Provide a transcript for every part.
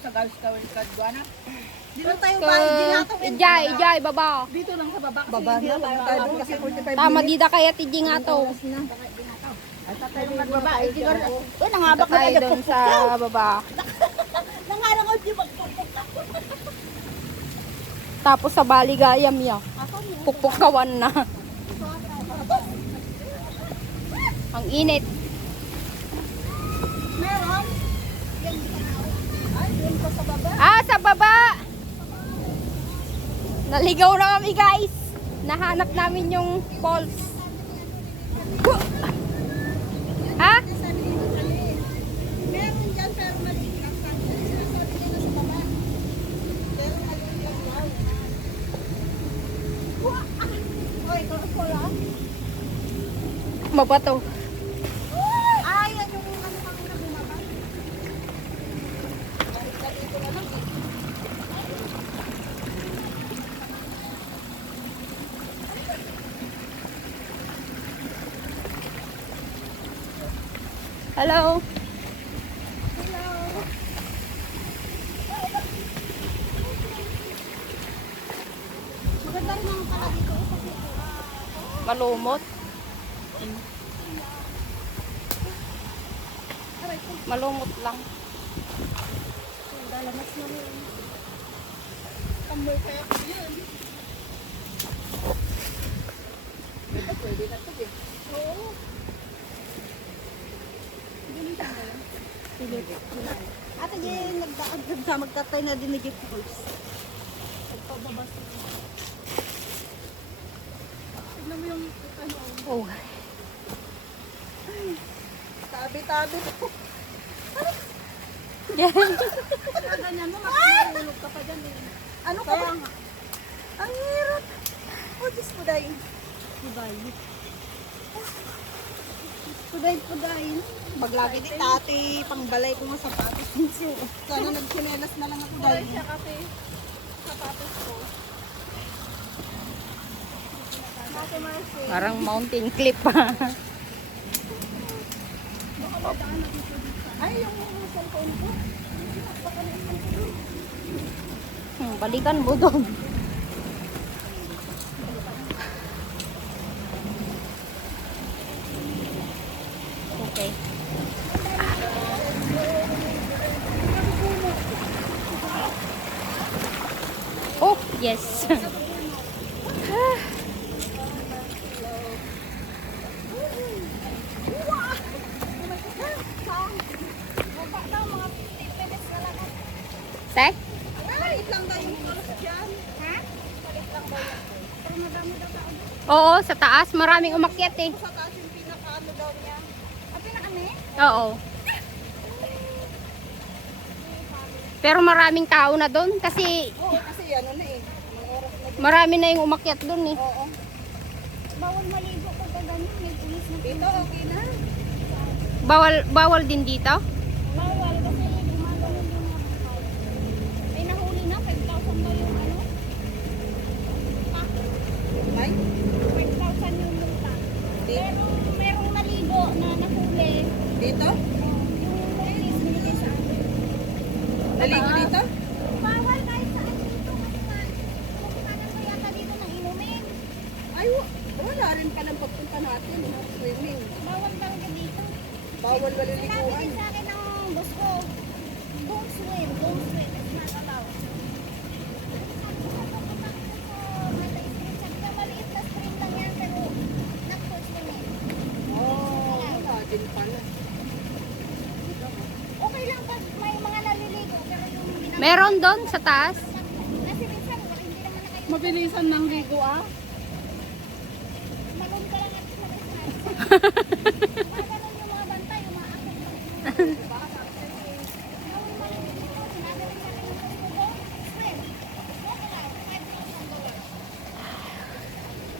Sa guys kawin kadwana. Dito tayo ba? Dinatong Ijay, ijay, baba. Dito lang sa baba Baba na tayo lang tayo doon kasi 45 Tama dida kaya tiji nga to. Tayo nagbaba. Hindi ka Uy, nangabak na Tayo tayo. doon sa baba. Nangalang ko, di magpupuk Tapos sa baligayam ya. Pukpukawan na. Ang init. Meron? Yan Ah, sa baba! Naligaw na kami guys. Nahanap namin yung. Huh! Ha? Meron dyan, pero maliit lang sa Sabi nila sa baba. Pero maliit lang daw. Wah! Uy, ko lang. Mabato. Ay, yan yung ano kanina bumaba. Balik na dito na lang eh. Hello. Maganda rin ang pala dito. Malumot. Malumot lang. Dalamas na rin. Tambay kaya ko yun. Pwede na to eh. Oo. Ate Jen, nagdaan sa magtatay na din ni Jeep Bulls. Nagpababas. Tignan mo yung ano. Oh. Tabi-tabi. Yan. Ganyan mo, makakahulog ka pa dyan eh. Ano ka ba? Ang hirap. Oh, Diyos ko dahil. Puday. Puday, puday. Paglagi ni tati, pangbalay ko nga sapatos. Sana nagsinelas na lang ako dahil. siya kasi sapatos ko. Mate Marcy. Parang mountain clip pa. Ay, yung cellphone ko. Balikan mo doon. Okay. Oh, yes. Tek? Maliit lang daw yung dyan. Ha? Maliit lang doon. Oo, sa taas. Maraming umakyat eh. Sa taas yung pinaka-ano daw niya. Ah, pinaka-ano eh? Oo. Pero maraming tao na doon kasi Oo, kasi ano na eh. Mga oras na din. Marami na yung umakyat doon eh. Oo. Bawal maligo pag ganyan. May pulis na Dito, okay na. Bawal bawal din dito? Bawal kasi gumagano yung mga bakal. May nahuli na, 5,000 daw yung ano. Pa. May? 5,000 yung multa. Pero merong naligo na nahuli. Dito? Oh, yung akin. Naligo dito? Bawal kahit saan dito kasi nga. Pupuntahan ko yata dito ng inumin. Ay, wa- wala rin pagpunta natin. no? Swimming. Bawal talaga dito. Bawal Sinabi maliliguan. din sa akin ng boss ko, don't swim, don't swim, it's not allowed. Sabi ko, "Pupunta ko sa Street." Sabi ko, maliit na stream lang yan, pero not for swimming. Oh, wala din pala. Okay lang pag may mga naliligo, pero yung Meron doon sa taas? Kasi minsan, hindi naman na kayo Mabilisan ng ligo ah.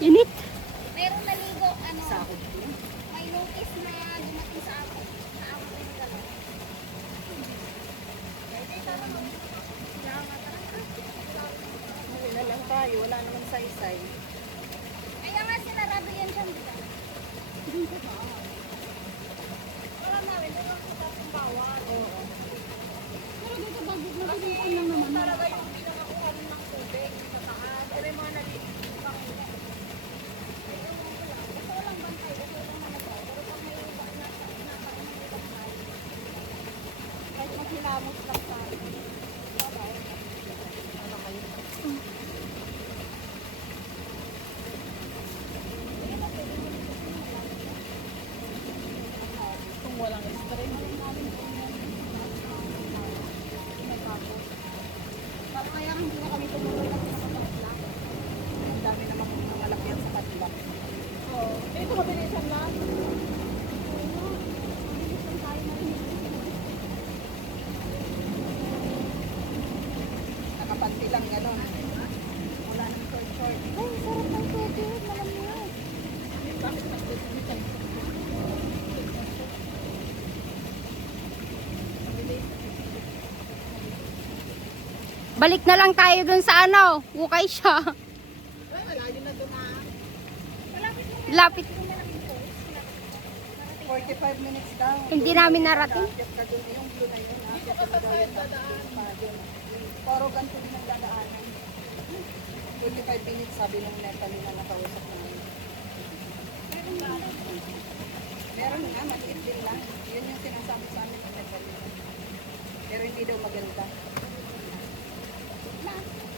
Init. Meron naligo, ano, may notice na dumating sa ako. Sa ako yung. Uwi na lang tayo. Wala naman sa isay. Kaya nga sinarado yan dyan, di ba? Wala namin, pero kita bawal. Oo. Pero dito bagit na Wala nang short short. Ay, sarap ng tubig. Malamig. Bakit nagdito? Balik na lang tayo dun sa ano, ukay siya. Lapit. 45 minutes daw. Hindi namin narating. Paro ganito din ang dadaanan. 25 minutes sabi ng Nepali na nakausap namin. Meron nga, maliit din lang. Yun yung sinasabi sa amin ng. Pero hindi daw maganda. না